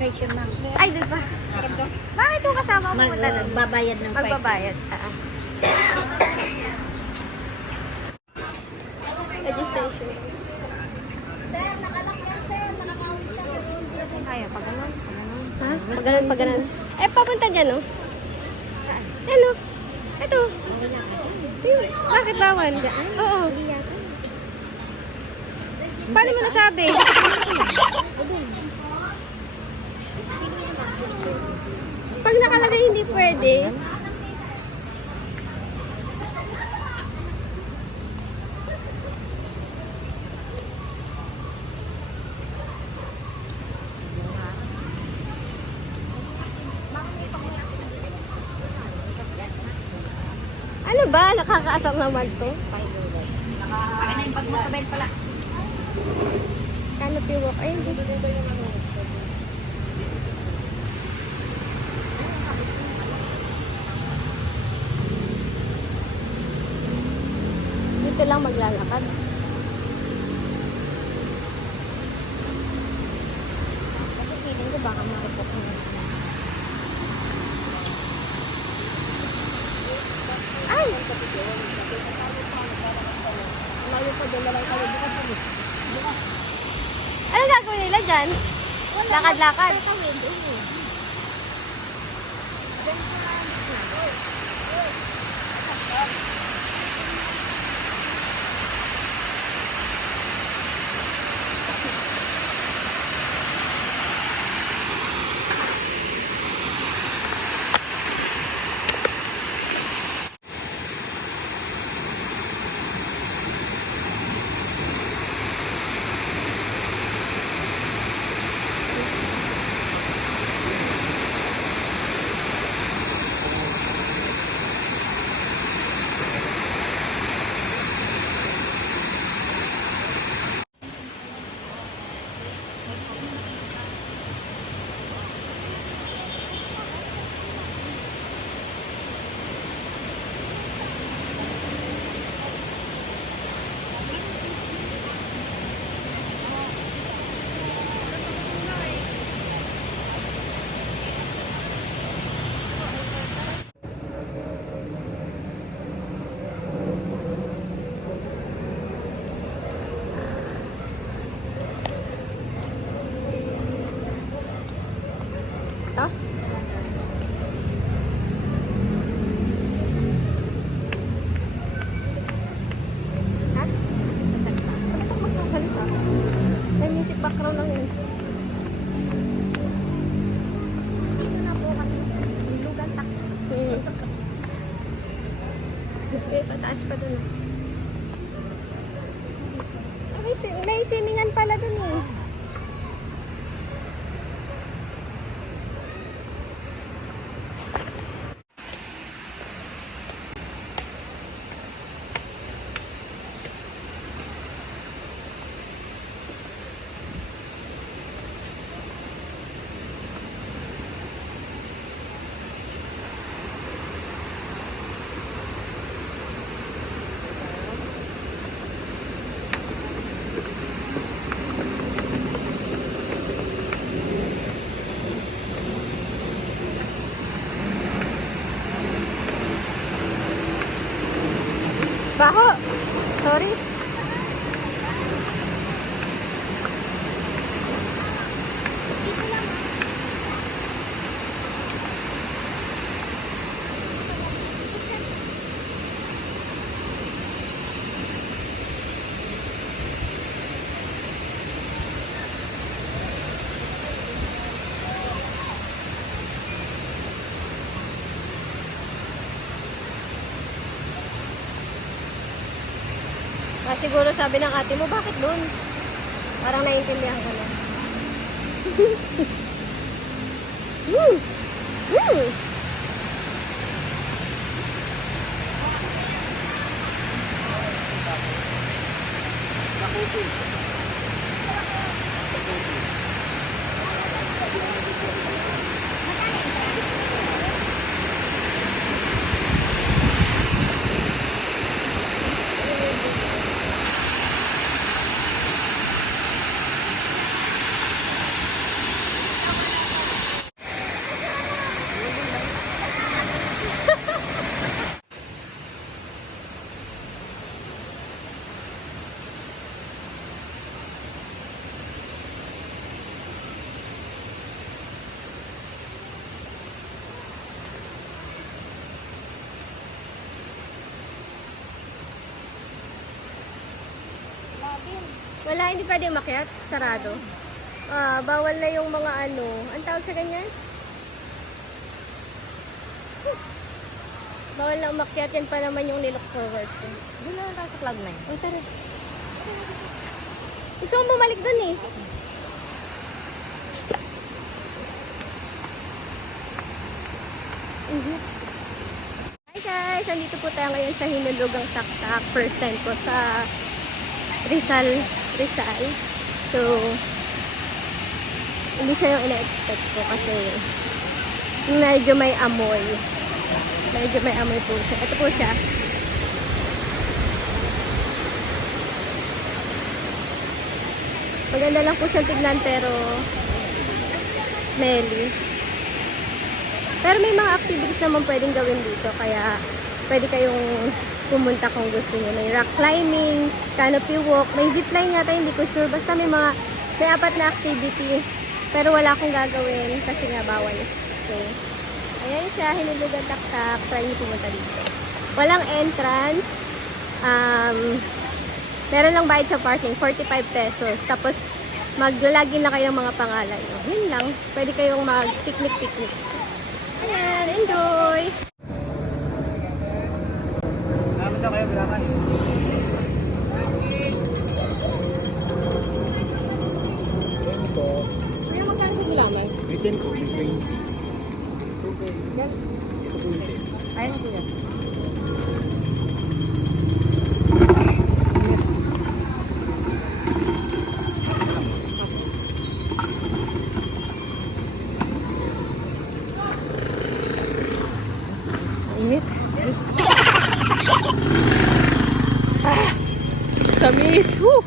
registration ng... Ay, doon ba? Bakit yung kasama mo punta doon? Magbabayad ng Magbabayad. Registration. Kaya, pag ganun. Ha? Pag ganun. Eh, papunta dyan, no? Saan? Ano? Ito. Bakit bawal? Oo. Paano mo nasabi? Pag nakalagay hindi pwede. Ano ba? Nakakaasam naman to. Ay na yung pagmotabay pala. Canopy walk. Ay, hindi. Dito lang maglalakad. Kasi feeling ko baka maripot mo. Ay! Ano gagawin nila dyan? Lakad-lakad. Ito? Ha? Sasalita. Bakit ako magsasalita? May music background lang yun. Dito na po kami sa lugan tak. Pataas pa dun. May swimingan pala dun eh. Baho. Sorry. Siguro sabi ng ate mo, bakit doon? Parang naiintindihan ko na. Wala, hindi pwede umakyat. Sarado. Bawal na yung mga ano. Ang tawag sa ganyan? Bawal na umakyat. Yan pa naman yung nilook forward ko. Doon na lang tayo sa cloud 9. Oh, tara. Gusto kong bumalik dun eh. Hi guys! Andito po tayo ngayon sa Hinulugang Saksak. First time ko sa Rizal. So, hindi siya yung ina-expect ko kasi medyo may amoy. Medyo may amoy po siya. Ito po siya. Maganda lang po siyang tignan pero smelly. Pero may mga activities naman pwedeng gawin dito kaya pwede kayong pumunta kung gusto niyo. May rock climbing, canopy walk, may zipline yata, hindi ko sure. Basta may 4 na activity. Pero wala akong gagawin kasi nga bawal. So, ayan siya, Hinulugang Saksak. Try niyo pumunta dito. Walang entrance. Meron lang bayad sa parking, 45 pesos. Tapos, maglalagin na kayo ng mga pangalan nyo. Yun lang. Pwede kayong mag-picnic. Ayan, enjoy! Namin na kayo, bilangan. Kaya magkano sa gulaman? Written ko, between. Yan. Ayun ko yan. Init. Tamis. Woo!